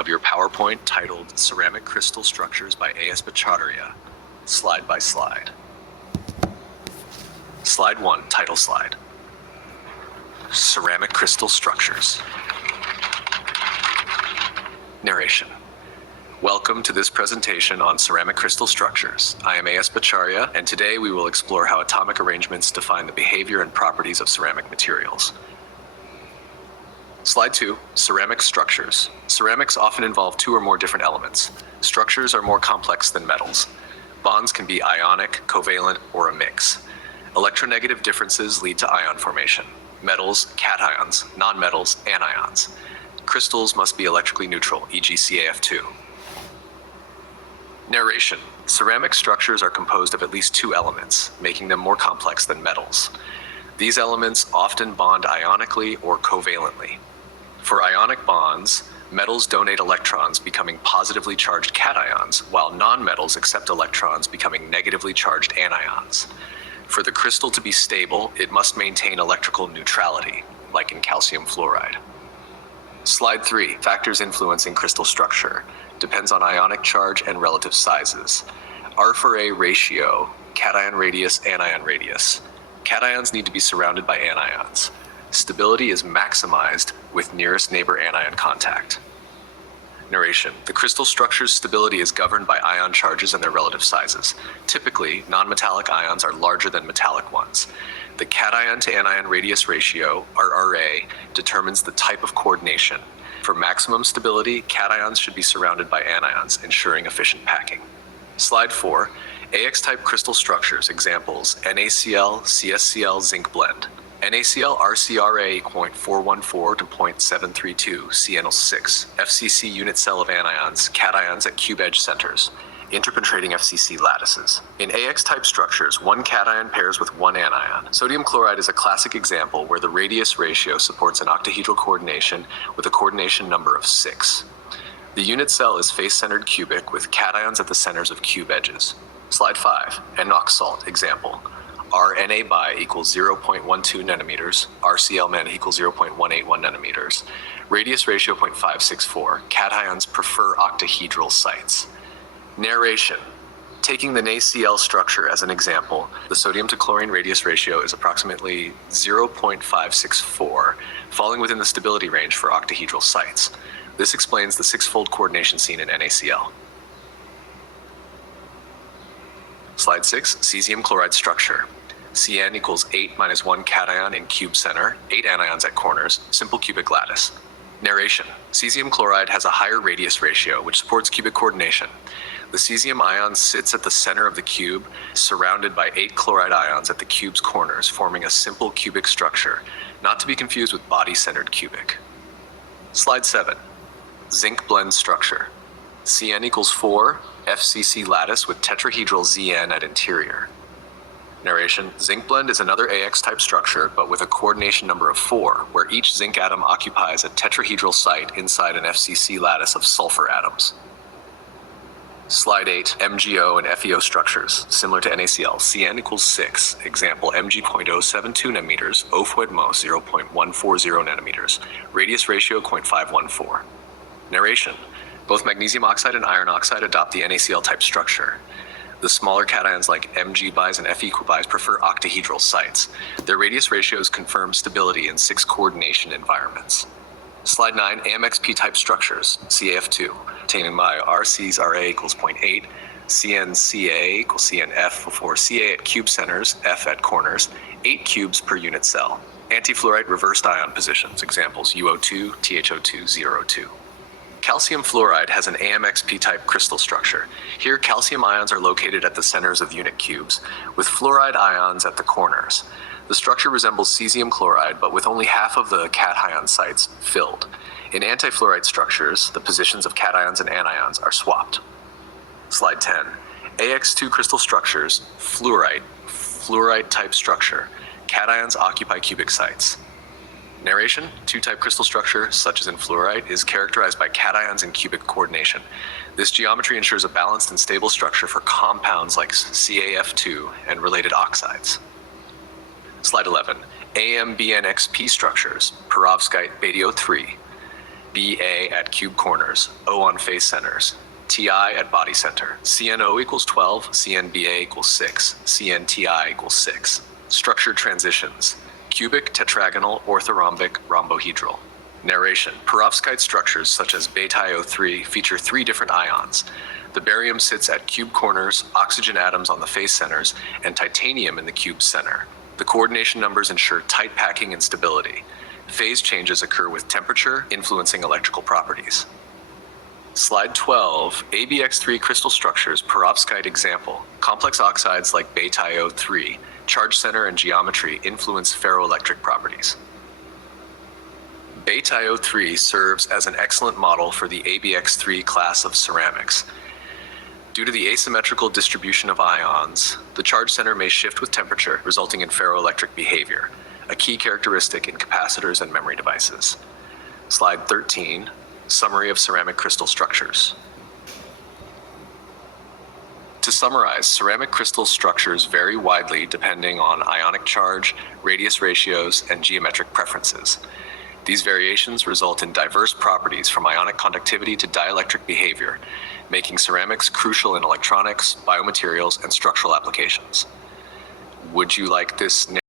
of your PowerPoint titled Ceramic Crystal Structures by A.S. Baccharia, slide by slide. Slide 1, title slide. Ceramic Crystal Structures. Narration. Welcome to this presentation on ceramic crystal structures. I am A.S. Baccharia, and today we will explore how atomic arrangements define the behavior and properties of ceramic materials. Slide 2, ceramic structures. Ceramics often involve two or more different elements. Structures are more complex than metals. Bonds can be ionic, covalent, or a mix. Electronegative differences lead to ion formation. Metals, cations; nonmetals, anions. Crystals must be electrically neutral, e.g. CaF2. Narration. Ceramic structures are composed of at least two elements, making them more complex than metals. These elements often bond ionically or covalently. For ionic bonds, metals donate electrons, becoming positively charged cations, while nonmetals accept electrons, becoming negatively charged anions. For the crystal to be stable, it must maintain electrical neutrality, like in calcium fluoride. Slide 3, factors influencing crystal structure. Depends on ionic charge and relative sizes. R/A ratio, cation radius, anion radius. Cations need to be surrounded by anions. Stability is maximized with nearest neighbor anion contact. Narration. The crystal structure's stability is governed by ion charges and their relative sizes. Typically, nonmetallic ions are larger than metallic ones. The cation to anion radius ratio, R/A, determines the type of coordination. For maximum stability, cations should be surrounded by anions, ensuring efficient packing. Slide 4, AX-type crystal structures. Examples: NaCl, CsCl, zinc blend. NaCl RCRA 0.414 to 0.732 CnO6, FCC unit cell of anions, cations at cube edge centers, interpenetrating FCC lattices. In AX-type structures, one cation pairs with one anion. Sodium chloride is a classic example where the radius ratio supports an octahedral coordination with a coordination number of 6. The unit cell is face-centered cubic with cations at the centers of cube edges. Slide 5, NOx salt example. RNA bi equals 0.12 nanometers, RCl-Men equals 0.181 nanometers, radius ratio 0.564, cations prefer octahedral sites. Narration. Taking the NaCl structure as an example, the sodium to chlorine radius ratio is approximately 0.564, falling within the stability range for octahedral sites. This explains the six-fold coordination seen in NaCl. Slide 6, cesium chloride structure. Cn equals 8 minus 1 cation in cube center, 8 anions at corners, simple cubic lattice. Narration. Cesium chloride has a higher radius ratio, which supports cubic coordination. The cesium ion sits at the center of the cube, surrounded by 8 chloride ions at the cube's corners, forming a simple cubic structure, not to be confused with body-centered cubic. Slide 7. Zinc blend structure. Cn equals 4, FCC lattice with tetrahedral Zn at interior. Narration. Zinc blend is another AX-type structure, but with a coordination number of 4, where each zinc atom occupies a tetrahedral site inside an FCC lattice of sulfur atoms. Slide 8, MgO and FeO structures, similar to NaCl. Cn equals 6, example Mg.072 nanometers, O FWED-MOS 0.140 nanometers, radius ratio 0.514. Narration. Both magnesium oxide and iron oxide adopt the NaCl type structure. The smaller cations like Mg-bis and Fe-bis prefer octahedral sites. Their radius ratios confirm stability in 6 coordination environments. Slide 9, AMXP type structures, CaF2, obtained by RCs-Ra equals 0.8, CnCa equals CnF for Ca at cube centers, F at corners, 8 cubes per unit cell. Antifluoride reversed ion positions, examples UO2, THO2, ZO2. Calcium fluoride has an AMXP-type crystal structure. Here, calcium ions are located at the centers of unit cubes, with fluoride ions at the corners. The structure resembles cesium chloride, but with only half of the cation sites filled. In antifluoride structures, the positions of cations and anions are swapped. Slide 10. AX2 crystal structures, fluoride-type structure. Cations occupy cubic sites. Narration. 2-type crystal structure, such as in fluoride, is characterized by cations and cubic coordination. This geometry ensures a balanced and stable structure for compounds like CaF2 and related oxides. Slide 11. AMBNXP structures, perovskite, BaTiO3. Ba at cube corners, O on face centers, Ti at body center. CnO equals 12, CnBa equals 6, CnTi equals 6. Structure transitions: cubic, tetragonal, orthorhombic, rhombohedral. Narration: perovskite structures such as BeTiO3 feature 3 different ions. The barium sits at cube corners, oxygen atoms on the face centers, and titanium in the cube center. The coordination numbers ensure tight packing and stability. Phase changes occur with temperature, influencing electrical properties. Slide 12, ABX3 crystal structures, perovskite example. Complex oxides like BeTiO3, charge center and geometry influence ferroelectric properties. BeTiO3 serves as an excellent model for the ABX3 class of ceramics. Due to the asymmetrical distribution of ions, the charge center may shift with temperature, resulting in ferroelectric behavior, a key characteristic in capacitors and memory devices. Slide 13, summary of ceramic crystal structures. To summarize, ceramic crystal structures vary widely depending on ionic charge, radius ratios, and geometric preferences. These variations result in diverse properties from ionic conductivity to dielectric behavior, making ceramics crucial in electronics, biomaterials, and structural applications. Would you like this